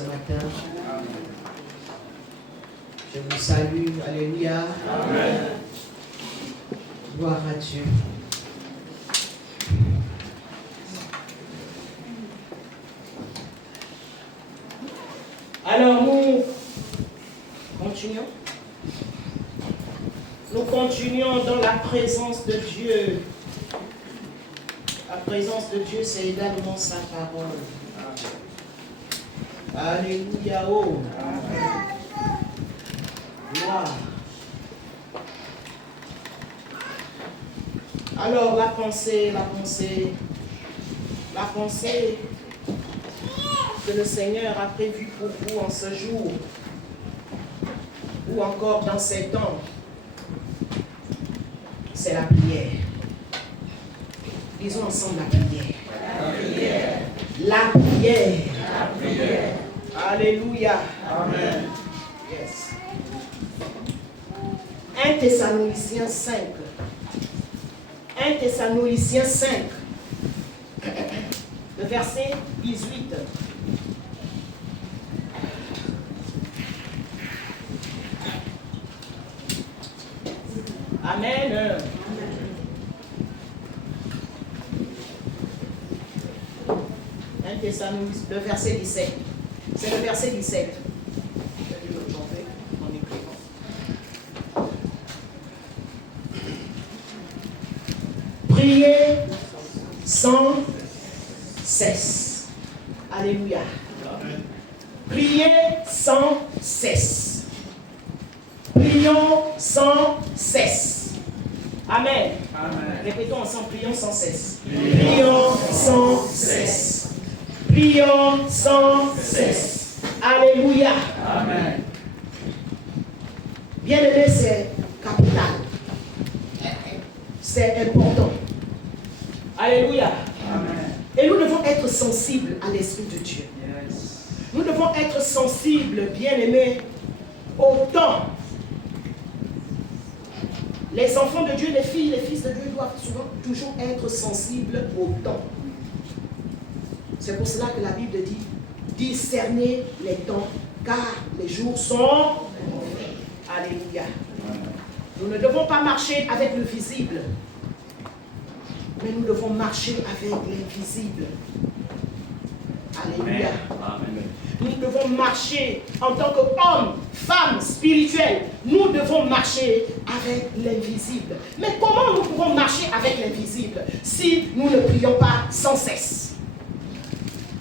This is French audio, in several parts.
ce matin. Je vous salue. Alléluia. Amen. Gloire à Dieu. Alors nous continuons. Nous continuons dans la présence de Dieu. La présence de Dieu, c'est également sa parole. Alléluia. Oh. Gloire. Alors la pensée que le Seigneur a prévue pour vous en ce jour, ou encore dans ces temps, c'est la prière. Disons ensemble la prière. La prière. La prière. La prière. Alléluia. Amen. Yes. 1 Thessaloniciens 5. 1 Thessaloniciens 5. Le verset 18. Amen. Le verset 17. C'est le verset 17. Priez sans cesse. Alléluia. Priez sans cesse. Prions sans cesse. Amen. Amen. Répétons ensemble, prions sans cesse. Prions sans cesse. Prions sans cesse. Alléluia. Amen. Bien-aimé, c'est capital. C'est important. Alléluia. Amen. Et nous devons être sensibles à l'Esprit de Dieu. Yes. Nous devons être sensibles, bien-aimés, au temps. Les enfants de Dieu, les filles, les fils de Dieu doivent souvent toujours être sensibles au temps. C'est pour cela que la Bible dit discerner les temps, car les jours sont mauvais. Alléluia. Nous ne devons pas marcher avec le visible, mais nous devons marcher avec l'invisible. Alléluia. Amen. Nous devons marcher en tant qu'hommes, femmes spirituelles. Nous devons marcher avec l'invisible. Mais comment nous pouvons marcher avec l'invisible si nous ne prions pas sans cesse?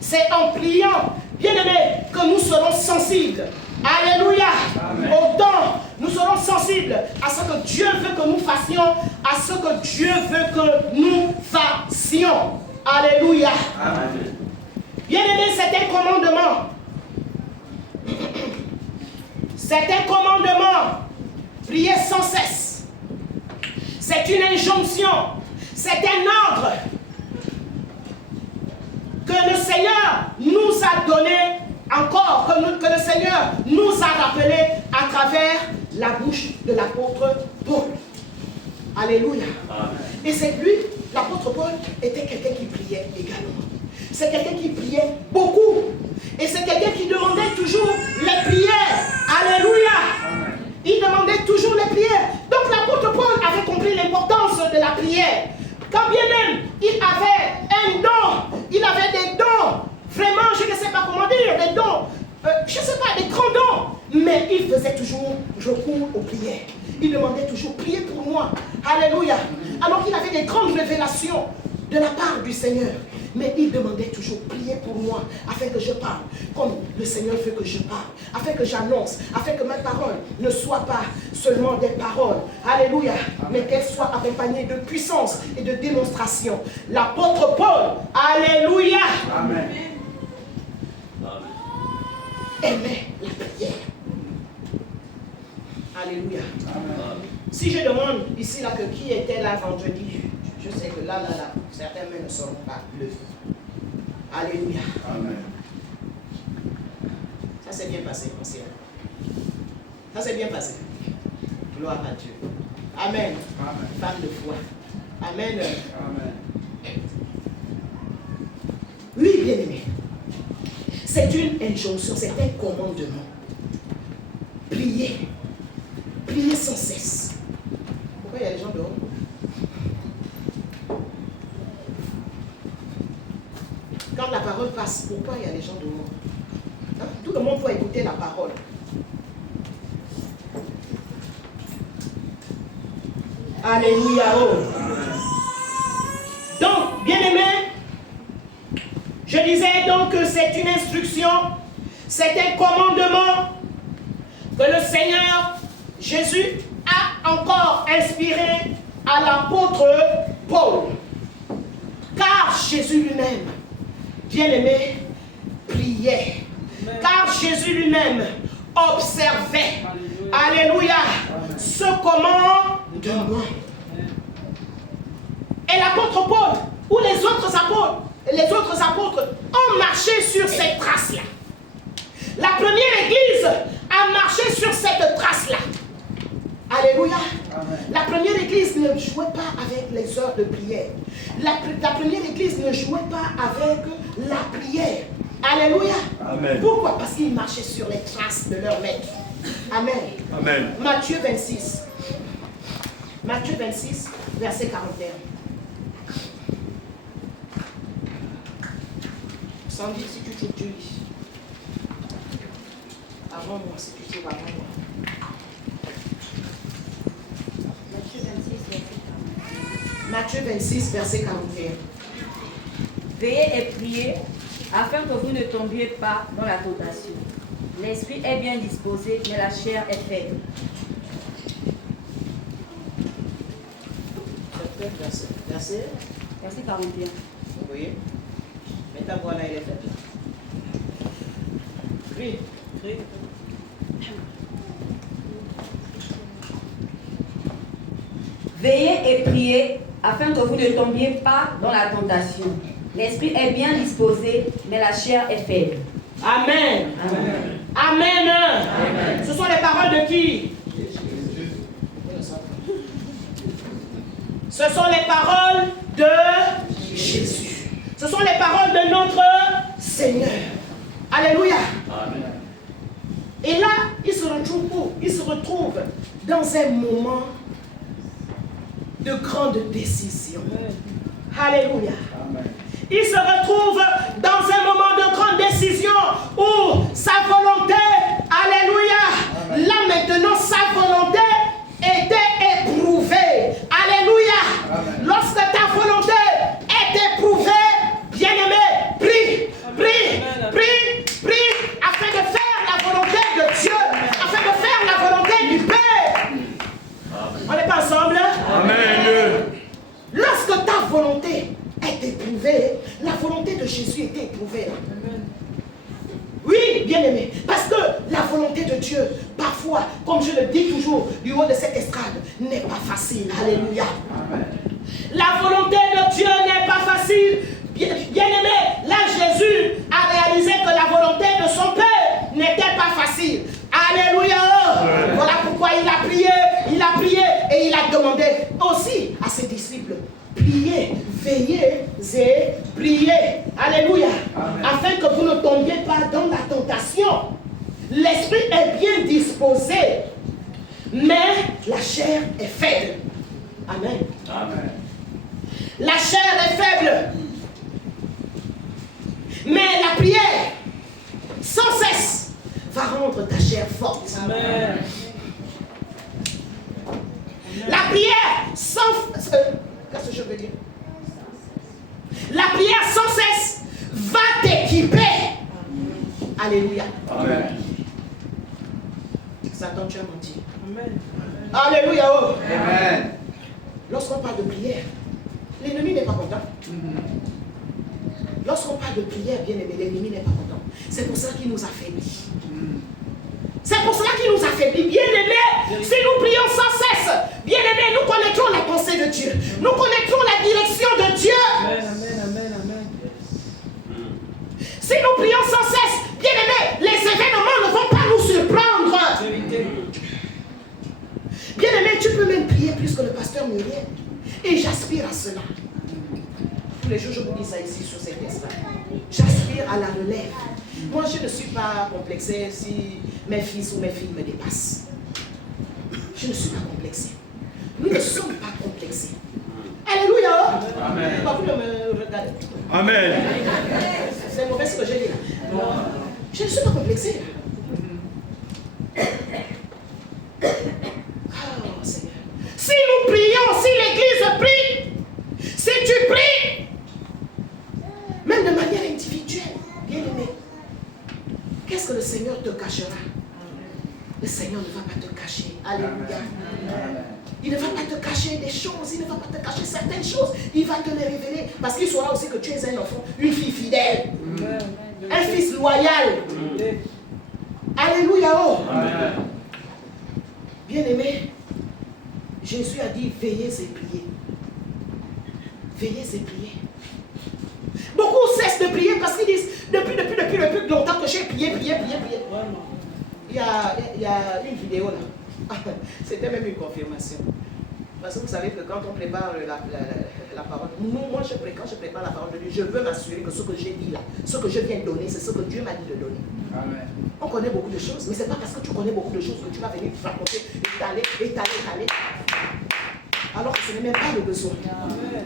C'est en priant, bien-aimés, que nous serons sensibles. Alléluia. Amen. Au temps, nous serons sensibles à ce que Dieu veut que nous fassions, à ce que Dieu veut que nous fassions. Alléluia. Amen. Bien-aimés, c'est un commandement. C'est un commandement. Priez sans cesse. C'est une injonction. C'est un ordre que le Seigneur nous a donné encore, que le Seigneur nous a rappelé à travers la bouche de l'apôtre Paul. Alléluia. Amen. Et c'est lui, l'apôtre Paul, était quelqu'un qui priait également. C'est quelqu'un qui priait beaucoup. Et c'est quelqu'un qui demandait toujours les prières. Alléluia. Amen. Il demandait toujours les prières. Donc l'apôtre Paul avait compris l'importance de la prière. Quand bien même il avait un don, il avait des dons. Vraiment, je ne sais pas comment dire, des dons. Je ne sais pas, des grands dons. Mais il faisait toujours recours aux prières. Il demandait toujours, priez pour moi. Alléluia. Alors qu'il avait des grandes révélations de la part du Seigneur. Mais il demandait toujours, priez pour moi, afin que je parle, comme le Seigneur veut que je parle, afin que j'annonce, afin que ma parole ne soit pas seulement des paroles. Alléluia. Mais qu'elle soit accompagnée de puissance et de démonstration. L'apôtre Paul, alléluia, Amen. aimait la prière. Alléluia. Amen. Si je demande ici là que qui était là vendredi, je sais que là, certains même ne seront pas levés. Alléluia. Amen. Ça s'est bien passé, mon ciel. Ça s'est bien passé. Gloire à Dieu. Amen. Amen. Femme de foi. Amen. Amen. Oui, bien aimé. C'est une injonction, c'est un commandement. Priez. Priez sans cesse. Pourquoi il y a des gens dehors? Quand la parole passe, pourquoi il y a des gens dehors? Hein? Tout le monde doit écouter la parole. Alléluia. Oh. Donc, bien-aimés, je disais donc que c'est une instruction, c'est un commandement que le Seigneur Jésus a encore inspiré à l'apôtre Paul. Car Jésus lui-même, bien-aimé, priait. Car Jésus lui-même observait. Alléluia. Ce commandement. Et l'apôtre Paul, ou les autres apôtres ont marché sur cette trace-là. La première église a marché sur cette trace-là. Alléluia. La première église ne jouait pas avec les heures de prière. La première église ne jouait pas avec la prière. Alléluia. Amen. Pourquoi? Parce qu'ils marchaient sur les traces de leur maître. Amen. Amen. Matthieu 26. Matthieu 26, verset 41. Sandy, si tu trouves, tu lis. Avant moi, si tu trouves avant moi. Matthieu 26, verset 41. Veillez et priez afin que vous ne tombiez pas dans la tentation. L'esprit est bien disposé, mais la chair est faible. Verset 41. Vous voyez? Mais ta voix là, elle est faible. Prie. Veillez et priez afin que vous ne tombiez pas dans la tentation. L'esprit est bien disposé, mais la chair est faible. Amen. Amen. Amen. Amen. Ce sont les paroles de qui? Ce sont les paroles de Jésus. Ce sont les paroles de notre Seigneur. Alléluia. Amen. Et là, il se retrouve où? Il se retrouve dans un moment de grande décision. Alléluia. Amen. Il se retrouve dans un moment de grande décision où sa volonté, alléluia, Amen. là maintenant sa volonté était éprouvée. Alléluia. Amen. Lorsque ta volonté est éprouvée, bien-aimé, prie, prie, prie, prie, afin de faire la volonté de Dieu, afin de faire la volonté du Père. On n'est pas ensemble? Amen. Lorsque ta volonté est éprouvée, la volonté de Jésus était éprouvée. Oui, bien-aimé, parce que la volonté de Dieu, parfois, comme je le dis toujours du haut de cette estrade, n'est pas facile. Alléluia. Amen. La volonté de Dieu n'est pas facile. Bien-aimé, là Jésus a réalisé que la volonté de son Père n'était pas facile. Alléluia. Voilà pourquoi il a prié et il a demandé aussi à ses disciples, priez, veillez et priez. Alléluia. Amen. Afin que vous ne tombiez pas dans la tentation. L'esprit est bien disposé, mais la chair est faible. Amen. Amen. La chair est faible. Mais la prière, sans cesse, va rendre ta chair forte. Amen. La prière sans... Qu'est-ce que je veux dire? La prière sans cesse va t'équiper. Alléluia. Amen. Satan, tu as menti. Amen. Alléluia. Oh. Amen. Lorsqu'on parle de prière, l'ennemi n'est pas content. Lorsqu'on parle de prière, bien aimé, l'ennemi n'est pas content. C'est pour ça qu'il nous affaiblit. C'est pour cela qu'il nous affaiblit. Bien aimé, si nous prions sans cesse, bien aimé, nous connaîtrons la pensée de Dieu. Nous connaîtrons la direction de Dieu. Amen, amen, amen, amen. Si nous prions sans cesse, bien aimé, les événements ne vont pas nous surprendre. Bien aimé, tu peux même prier plus que le pasteur Muriel. Et j'aspire à cela. Tous les jours, je vous dis ça ici sur cette estrade. J'aspire à la relève. Moi, je ne suis pas complexé si mes fils ou mes filles me dépassent. Je ne suis pas complexé. Nous ne sommes pas complexés. Alléluia. Amen. Vous ne me regardez. Amen. C'est mauvais ce que j'ai dit là. Je ne suis pas complexé. Oh Seigneur. Si nous prions, si l'église prie, si tu pries, même de manière individuelle, bien aimé, qu'est-ce que le Seigneur te cachera? Le Seigneur ne va pas te cacher. Alléluia. Il ne va pas te cacher des choses, il ne va pas te cacher certaines choses. Il va te les révéler parce qu'il saura aussi que tu es un enfant, une fille fidèle, un fils loyal. Alléluia. Oh. Bien aimé, Jésus a dit veillez et priez. Veillez et priez. Beaucoup cessent de prier parce qu'ils disent depuis longtemps que j'ai prié. Il y a une vidéo là. C'était même une confirmation. Parce que vous savez que quand on prépare la parole, moi quand je prépare la parole de Dieu, je veux m'assurer que ce que j'ai dit là, ce que je viens de donner, c'est ce que Dieu m'a dit de donner. Amen. On connaît beaucoup de choses, mais ce n'est pas parce que tu connais beaucoup de choses que tu vas venir te raconter, étaler. Alors que ce n'est même pas le besoin. Amen.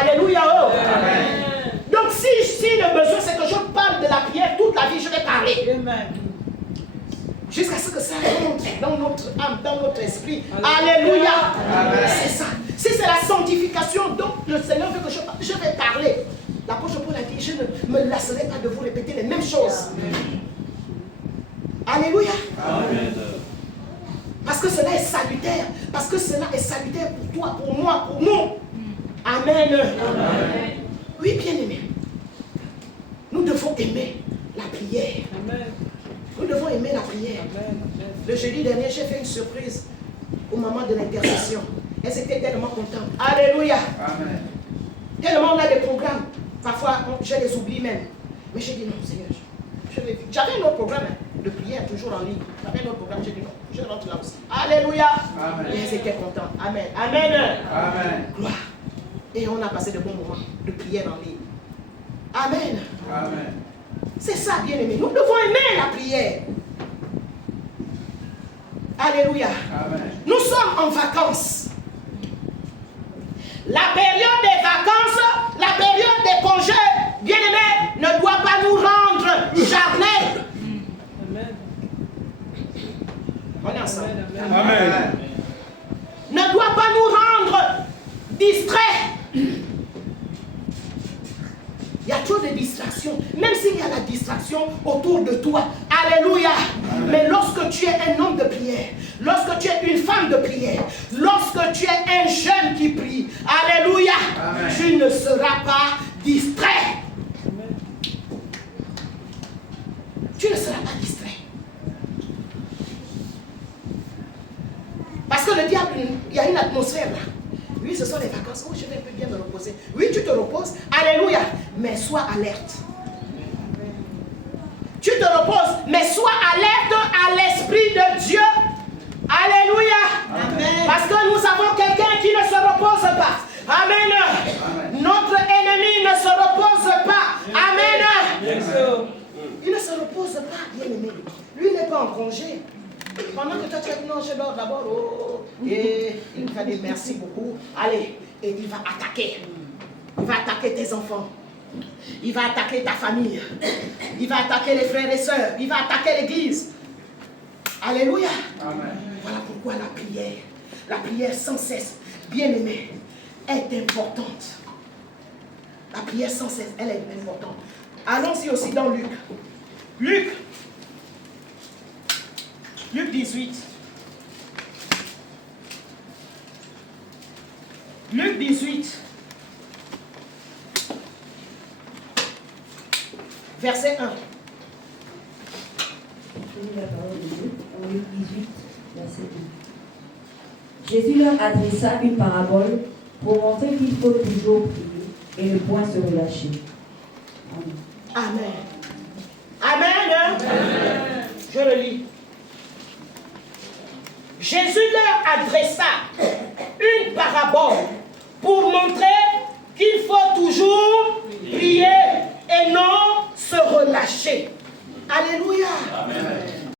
Alléluia. Oh. Amen. Donc si le besoin c'est que je parle de la prière toute la vie, je vais parler. Amen. Jusqu'à ce que ça rentre dans notre âme, dans notre esprit. Alléluia. C'est ça. Si c'est la sanctification, donc le Seigneur veut que je vais parler. L'apôtre Paul a dit, je ne me lasserai pas de vous répéter les mêmes choses. Alléluia. Amen. Parce que cela est salutaire. Parce que cela est salutaire pour toi, pour moi, pour nous. Amen. Amen. Oui, bien aimé. Nous devons aimer la prière. Amen. Nous devons aimer la prière. Amen. Le jeudi dernier, j'ai fait une surprise au moment de l'intercession. Elles étaient tellement contentes. Alléluia. Amen. Tellement on a des programmes. Parfois, je les oublie même. Mais j'ai dit non, Seigneur. J'avais un autre programme de prière, toujours en ligne. J'avais un autre programme, j'ai dit non, je rentre là aussi. Alléluia. Amen. Et elles étaient contentes. Amen. Amen. Amen. Gloire. Et on a passé de bons moments de prière en ligne. Amen. Amen. C'est ça, bien aimé. Nous devons aimer la prière. Alléluia. Amen. Nous sommes en vacances. La période des vacances, la période des congés, bien aimé, ne doit pas nous rendre charnels. Amen. On est ensemble. Amen. Ne doit pas nous rendre distraits. Il y a trop de distractions. Même s'il y a la distraction autour de toi. Alléluia. Amen. Mais lorsque tu es un homme de prière, lorsque tu es une femme de prière, lorsque tu es un jeune qui prie, alléluia, amen, tu ne seras pas distrait. Amen. Tu ne seras pas distrait. Parce que le diable, il y a une atmosphère là. Oui, ce sont les vacances. Oh, je vais un peu bien me reposer. Oui, tu te reposes. Alléluia. Mais sois alerte. Tu te reposes, mais sois alerte à l'Esprit de Dieu. Alléluia. Amen. Parce que nous avons quelqu'un qui ne se repose pas. Amen. Amen. Notre ennemi ne se repose pas. Amen. Amen. Il ne se repose pas, bien aimé. Lui n'est pas en congé. Pendant que toi tu as dit non, je dors d'abord, et il va dire merci beaucoup, allez, et il va attaquer. Il va attaquer tes enfants. Il va attaquer ta famille. Il va attaquer les frères et sœurs. Il va attaquer l'église. Alléluia. Amen. Voilà pourquoi la prière sans cesse, bien aimée, est importante. La prière sans cesse, elle est importante. Allons-y aussi dans Luc. Luc 18. Luc 18. Verset 1. Je lis la parole de Dieu en Luc 18, verset 1. Jésus leur adressa une parabole pour montrer qu'il faut toujours prier et ne point se relâcher. Amen. Amen. Amen. Je le lis. Jésus leur adressa